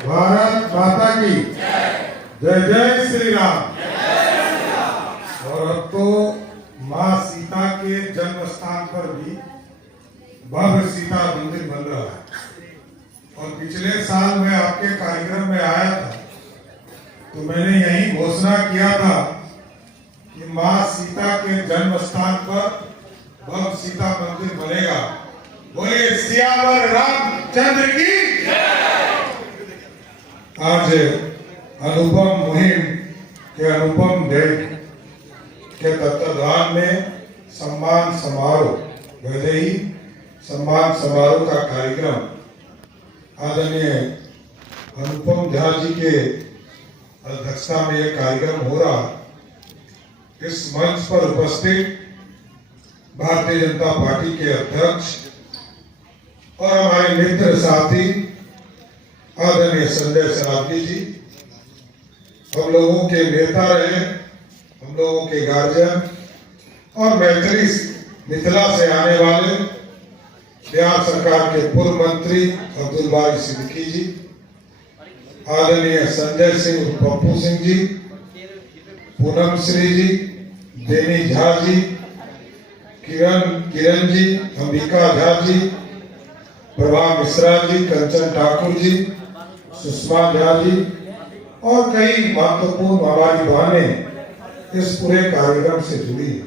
भारत माता की जय जय श्री राम। और अब तो माँ सीता के जन्म स्थान पर भी भव्य सीता मंदिर बन रहा है। और पिछले साल मैं आपके कार्यक्रम में आया था तो मैंने यही घोषणा किया था कि माँ सीता के जन्म स्थान पर भव्य सीता मंदिर बनेगा। बोले सियावर रामचंद्र की। आज अनुपम मुहिम के अनुपम ध्येय के तत्वाधान में सम्मान समारोह वैदेही सम्मान समारोह का कार्यक्रम आदरणीय अनुपम झा जी के अध्यक्षता में यह कार्यक्रम हो रहा। इस मंच पर उपस्थित भारतीय जनता पार्टी के अध्यक्ष और हमारे मित्र साथी आदरणीय संजय सरावगी जी, हम लोगों के नेता रहे, हम लोगों के गार्जियन और मैत्री मिथिला से आने वाले बिहार सरकार के पूर्व मंत्री अब्दुल बारी सिद्दीकी जी, आदरणीय संजय सिंह पप्पू सिंह जी, पूनम श्री जी, देवी झा जी, किरण जी, अंबिका झा जी, प्रभा मिश्रा जी, कंचन ठाकुर जी, सुषमा झा जी और कई महत्वपूर्ण हमारी बहनें इस पूरे कार्यक्रम से जुड़ी है।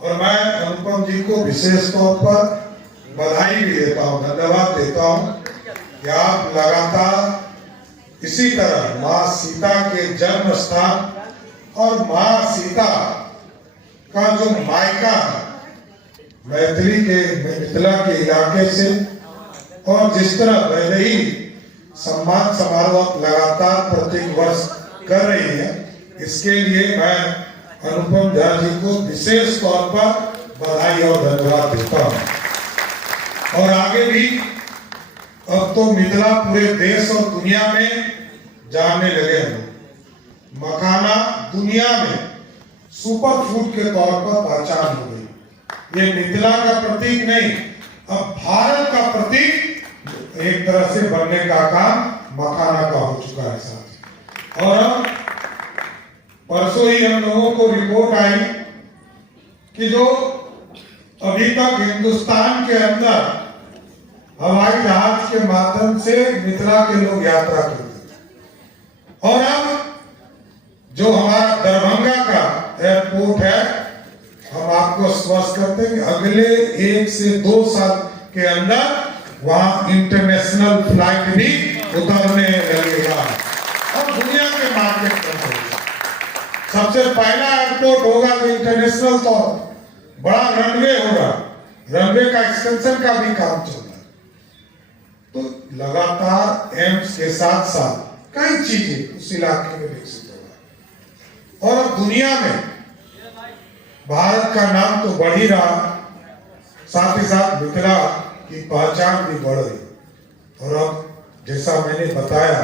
और मैं अनुपम जी को विशेष तौर पर बधाई भी देता हूँ, धन्यवाद देता हूँ कि आप लगातार इसी तरह माँ सीता के जन्म स्थान और माँ सीता का जो मायका मैथिली के मिथिला के इलाके से और जिस तरह वैदेही सम्मान समारोह लगातार प्रत्येक वर्ष कर रही है, इसके लिए मैं अनुपम झा जी को विशेष तौर पर बधाई और धन्यवाद देता हूँ। और आगे भी अब तो मिथिला पूरे देश और दुनिया में जानने लगे हैं। मखाना दुनिया में सुपर फूड के तौर पर पहचान हो गई। ये मिथिला का प्रतीक नहीं, अब भारत का प्रतीक एक तरह से बनने का काम मखाना का हो चुका है साथ। और परसों ही हम लोगों को रिपोर्ट आई कि जो अभी तक हिंदुस्तान के अंदर हवाई जहाज के माध्यम से मिथिला के लोग यात्रा करते और अब जो हमारा दरभंगा का एयरपोर्ट है, हम आपको स्पष्ट करते हैं कि अगले 1 से 2 साल के अंदर वहां इंटरनेशनल फ्लाइट भी उतरने लगेगा और दुनिया के मार्केट पर होगा। सबसे पहला एयरपोर्ट होगा जो इंटरनेशनल, तो बड़ा रनवे होगा, रनवे का एक्सटेंशन का भी काम चल रहा है। तो लगातार एम्स के साथ साथ कई चीजें उस इलाके में विकसित हो रहा है और अब दुनिया में भारत का नाम तो बढ़ ही रहा, साथ ही साथ मिथिला की पहचान भी बढ़ रही। और अब जैसा मैंने बताया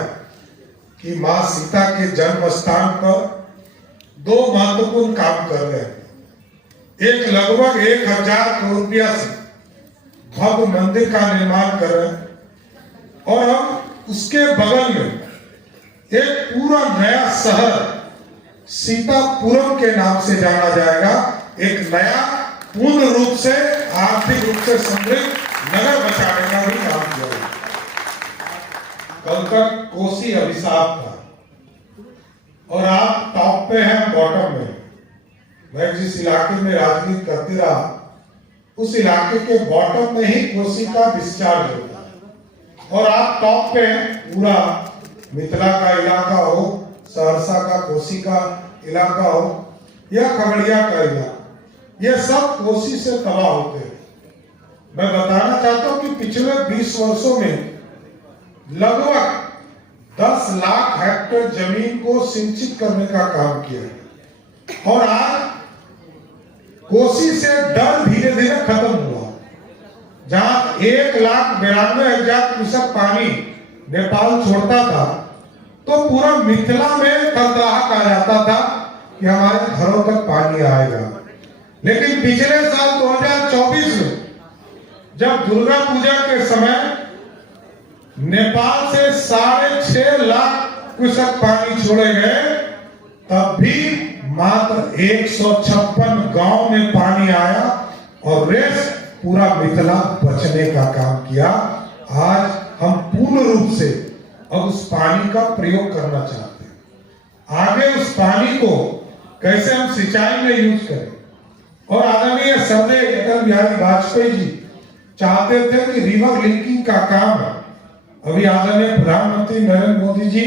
कि माँ सीता के जन्म स्थान पर 2 महत्वपूर्ण काम कर रहे हैं। एक लगभग 1000 करोड़ रुपया से भव्य मंदिर का निर्माण कर रहे हैं और अब उसके बगल में एक पूरा नया शहर सीतापुरम के नाम से जाना जाएगा। एक नया पूर्ण रूप से आर्थिक रूप से समृद्ध नगर बचाने का भी काम किया। कल तक कोसी अभिशाप था और आप टॉप पे हैं, बॉटम में। मैं जिस इलाके में राजनीति करती रहा उस इलाके के बॉटम में ही कोसी का डिस्चार्ज होता है और आप टॉप पे हैं। पूरा मिथिला का इलाका हो, सहरसा का कोसी का इलाका हो या खगड़िया का इलाका, ये सब कोसी से तबाह होते हैं। मैं बताना चाहता हूं कि पिछले 20 वर्षों में लगभग 10 लाख हेक्टेयर जमीन को सिंचित करने का काम किया और आज कोसी से डर धीरे धीरे खत्म हुआ। जहां 1,92,000 क्यूसेक पानी नेपाल छोड़ता था तो पूरा मिथिला में खतराहट आ जाता था कि हमारे घरों तक पानी आएगा। लेकिन पिछले साल 2024 में जब दुर्गा पूजा के समय नेपाल से 6.5 क्यूसेक पानी छोड़े गए, तब भी मात्र 156 गांव में पानी आया और रेस्ट पूरा मिथिला बचने का काम किया। आज हम पूर्ण रूप से अब उस पानी का प्रयोग करना चाहते हैं। आगे उस पानी को कैसे हम सिंचाई में यूज करें। और आदरणीय श्रद्धेय अटल बिहारी वाजपेयी जी चाहते थे कि रिवर लिंकिंग का काम अभी आदरणीय प्रधानमंत्री नरेंद्र मोदी जी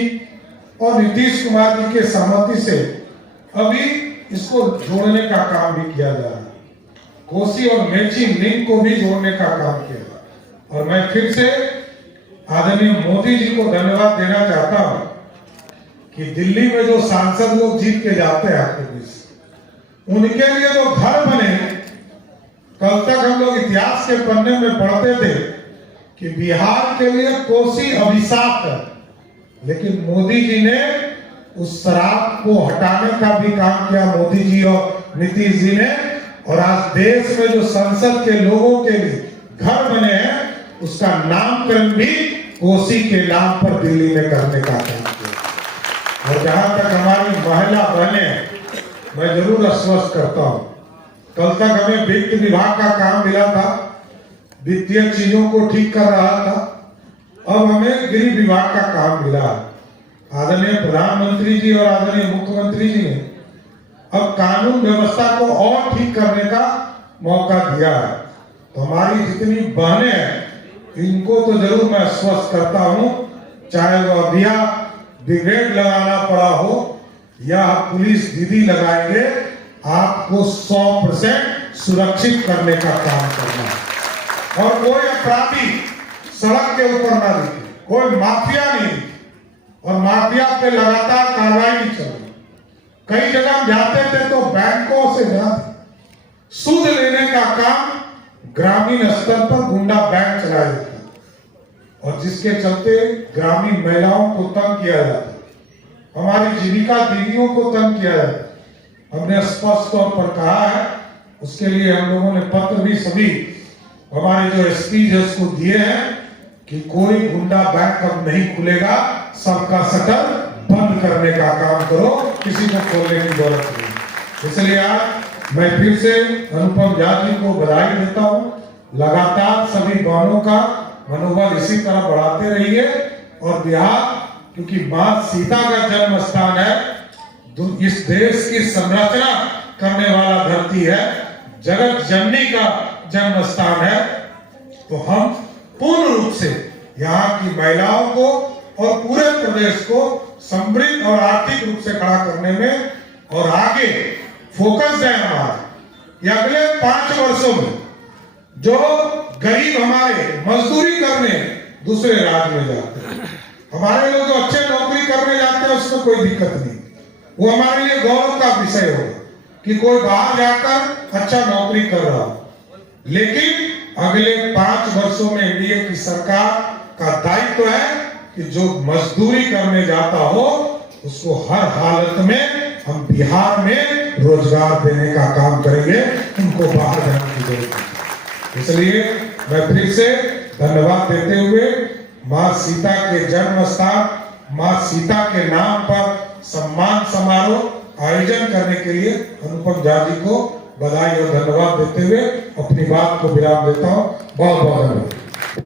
और नीतीश कुमार जी के सहमति से अभी इसको जोड़ने का काम भी किया जा रहा है। कोसी और मेची लिंक को भी जोड़ने का काम किया। और मैं फिर से आदरणीय मोदी जी को धन्यवाद देना चाहता हूं कि दिल्ली में जो सांसद लोग जीत के जाते हैं आपके बीच, उनके लिए जो घर बने, कल तक हम लोग इतिहास के पन्ने में पढ़ते थे कि बिहार के लिए कोसी अभिशाप है, लेकिन मोदी जी ने उस शराब को हटाने का भी काम किया, मोदी जी और नीतीश जी ने। और आज देश में जो संसद के लोगों के लिए घर बने हैं, उसका नामकरण भी कोसी के नाम पर दिल्ली में करने का काम किया। और जहां तक हमारी महिला बहनें, मैं जरूर आश्वस्त करता हूं, कल तक हमें वित्त विभाग का काम मिला था, वित्तीय चीजों को ठीक कर रहा था, अब हमें गृह विभाग का काम मिला। आदरणीय प्रधानमंत्री जी और आदरणीय मुख्यमंत्री जी ने अब कानून व्यवस्था को और ठीक करने का मौका दिया है। तो हमारी जितनी बहनें हैं, इनको तो जरूर मैं आश्वस्त करता हूं, चाहे वो अभिया ब्रिगेड लगाना पड़ा हो या पुलिस दीदी लगाएंगे, आपको 100% सुरक्षित करने का काम करना है। और कोई अपराधी सड़क के ऊपर ना दिखे, कोई माफिया नहीं दिखे, और माफिया पे लगातार कार्रवाई नहीं चल रही। कई जगह हम जाते थे तो बैंकों से ज्यादा सूद लेने का काम ग्रामीण स्तर पर गुंडा बैंक चलाया जाता है, और जिसके चलते ग्रामीण महिलाओं को तंग किया जाता है, हमारी जीविका दीदियों को तंग किया जाता है। हमने स्पष्ट तौर पर कहा है, उसके लिए हम लोगों ने पत्र भी सभी हमारे जो एसपी है उसको दिए हैं कि कोई गुंडा बैंक अब नहीं खुलेगा, सबका शटर बंद करने का काम करो, किसी को खोलने की जरूरत नहीं। इसलिए आज मैं फिर से अनुपम झा जी को बधाई देता हूं। लगातार सभी बहनों का मनोबल इसी तरह बढ़ाते रहिए। और बिहार, क्योंकि मां सीता का जन्म स्थान है, इस देश की संरचना करने वाला धरती है, जगत जननी का जन्म स्थान है, तो हम पूर्ण रूप से यहाँ की महिलाओं को और पूरे प्रदेश को समृद्ध और आर्थिक रूप से खड़ा करने में, और आगे फोकस है हमारा ये अगले 5 वर्षों में, जो गरीब हमारे मजदूरी करने दूसरे राज्य में जाते हैं, हमारे लोग जो अच्छे नौकरी करने जाते हैं उसमें कोई दिक्कत नहीं, वो हमारे लिए गौरव का विषय होगा कि कोई बाहर जाकर अच्छा नौकरी कर रहा हो। लेकिन अगले 5 वर्षों में एनडीए की सरकार का दायित्व है कि जो मजदूरी करने जाता हो उसको हर हालत में हम बिहार में रोजगार देने का काम करेंगे, उनको बाहर जाने की जरूरत नहीं। इसलिए मैं फिर से धन्यवाद देते हुए मां सीता के जन्म स्थान, मां सीता के नाम पर सम्मान समारोह आयोजन करने के लिए अनुपम झा जी को बधाई और धन्यवाद देते हुए अपनी बात को विराम देता हूँ। बहुत बहुत धन्यवाद।